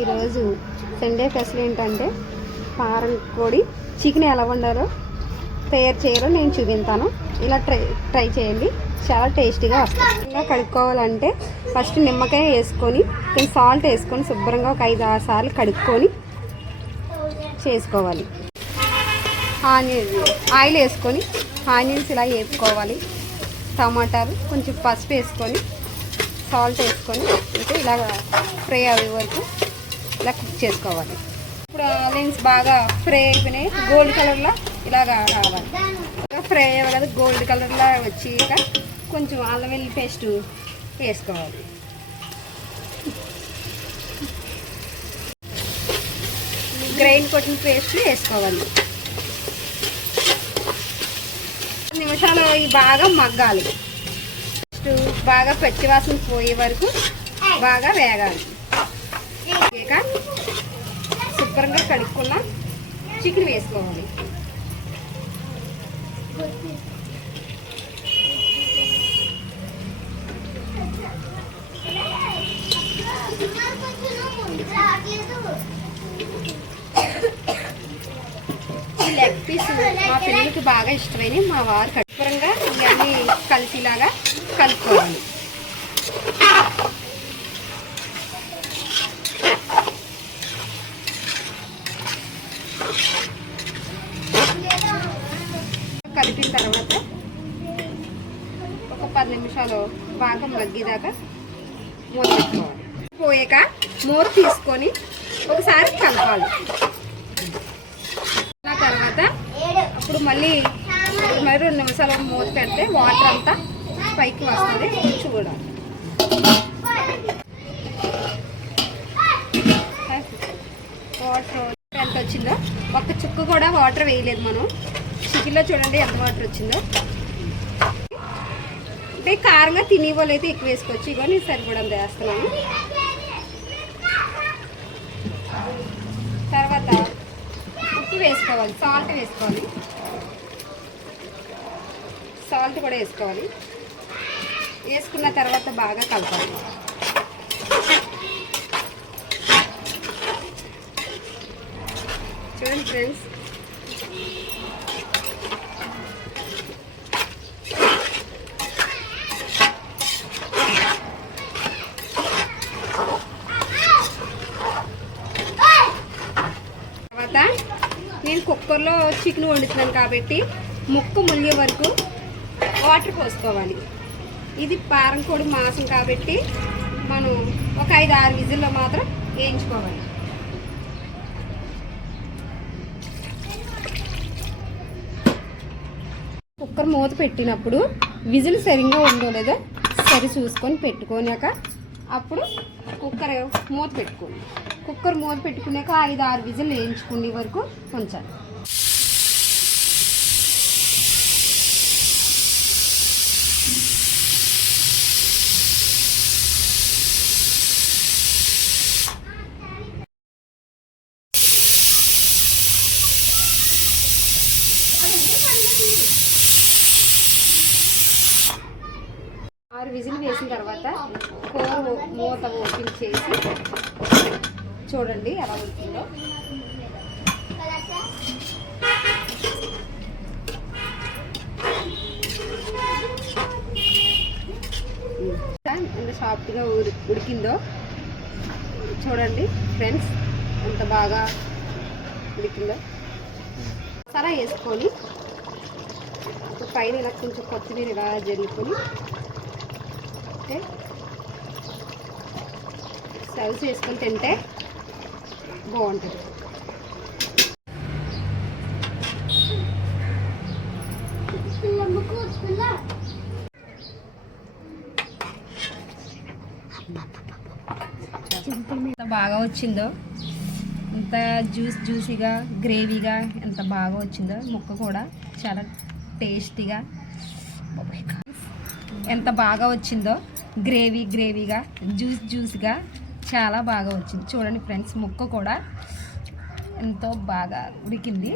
ఈరోజు Sunday special ఏంటంటే పారం కోడి చికెన్ ఎలా వండాలో తయారు చేయాలో నేను చూపిస్తాను. ఇలా ట్రై చేయండి, చాలా టేస్టీగా వస్తుంది. ఇంకా కడుక్కోవాలంటే ఫస్ట్ నిమ్మకాయ వేసుకొని కొంచెం సాల్ట్ వేసుకొని శుభ్రంగా ఒక 5-6 సార్లు కడుక్కొని చేసుకోవాలి. ఆయిల్ వేసుకొని ఆనియన్స్ ఇలా వేసుకోవాలి. టమాటాలు కొంచెం పసుపు వేసుకొని సాల్ట్ వేసుకొని అంటే ఇలాగ ఫ్రై అయ్యే వరకు ఇలా కుక్ చేసుకోవాలి. ఇప్పుడు ఆనియన్స్ బాగా ఫ్రై అయిపోయినాయి, గోల్డ్ కలర్లో ఇలాగా రావాలి. ఫ్రై అవ్వలేదు, గోల్డ్ కలర్లో వచ్చాక కొంచెం అల్లం వెల్లుల్లి పేస్ట్ వేసుకోవాలి. గ్రైండ్ కొట్టిన పేస్ట్ వేసుకోవాలి. నిమిషాలు ఇవి బాగా మగ్గాలి. బాగా పచ్చివాసన పోయే వరకు బాగా వేగాలి. ఇక శుభ్రంగా కడుక్కున్న చికెన్ వేసుకోవాలి. ఈ లెగ్ పీస్ మా పిల్లలకి బాగా ఇష్టమైన మా వారు శుభ్రంగా ఇవన్నీ కలిసిలాగా కలుపుకోవాలి. కలిపిన తర్వాత ఒక 10 నిమిషాలు బాగా మగ్గేదాకా మూత పెట్టుకోవాలి. పోయాక మూత తీసుకొని ఒకసారి కలపాలి. ఆ తర్వాత అప్పుడు మళ్ళీ 2 నిమిషాలు మూత పెడితే వాటర్ అంతా పైకి వస్తుంది. చూడాలి. వాటర్ ఎంత వచ్చిందో, ఒక్క చుక్క కూడా వాటర్ వేయలేదు మనం. చికెన్లో చూడండి ఎంత వాటర్ వచ్చిందో. అంటే కారంగా తినే వాళ్ళు అయితే ఎక్కువ వేసుకోవచ్చు. ఇగో నేను సరిపడంత వేస్తున్నాను. తర్వాత ఉప్పు వేసుకోవాలి, సాల్ట్ వేసుకోవాలి. సాల్ట్ కూడా వేసుకోవాలి. వేసుకున్న తర్వాత బాగా కలపాలి. చూడండి ఫ్రెండ్స్, తర్వాత నేను కుక్కర్లో చికెన్ వండుతున్నాను కాబట్టి ముక్క ములిగే వరకు వాటర్ పోసుకోవాలి. ఇది పారం కోడి మాంసం కాబట్టి మనం ఒక 5-6 విజిల్లో మాత్రం వేయించుకోవాలి. కుక్కర్ మూత పెట్టినప్పుడు విజిల్ సరిగ్గా ఉందో లేదో సరి చూసుకొని పెట్టుకోనాక అప్పుడు కుక్కర్ మూత పెట్టుకోండి. కుక్కర్ మూత పెట్టుకున్నాక 5-6 విజిల్ వేయించుకునే వరకు ఉంచాలి. విజిల్ వేసిన తర్వాత కూర మూత ఓపెన్ చేసి చూడండి ఎలా ఉంటుందో. ఎంత సాఫ్ట్గా ఉడికిందో చూడండి ఫ్రెండ్స్, ఎంత బాగా ఉడికిందో. మసాలా వేసుకొని పైన ఇలా కొంచెం కొత్తిమీర ఇలా జల్లుకొని సర్వ్ చేసుకొని తింటే బాగుంటుంది. ఎంత బాగా వచ్చిందో, ఎంత జ్యూసీగా గ్రేవీగా ఎంత బాగా వచ్చిందో. ముక్క కూడా చాలా టేస్టీగా ఎంత బాగా వచ్చిందో, గ్రేవీగా జ్యూస్గా చాలా బాగా వచ్చింది. చూడండి ఫ్రెండ్స్, ముక్క కూడా ఎంతో బాగా ఉడికింది.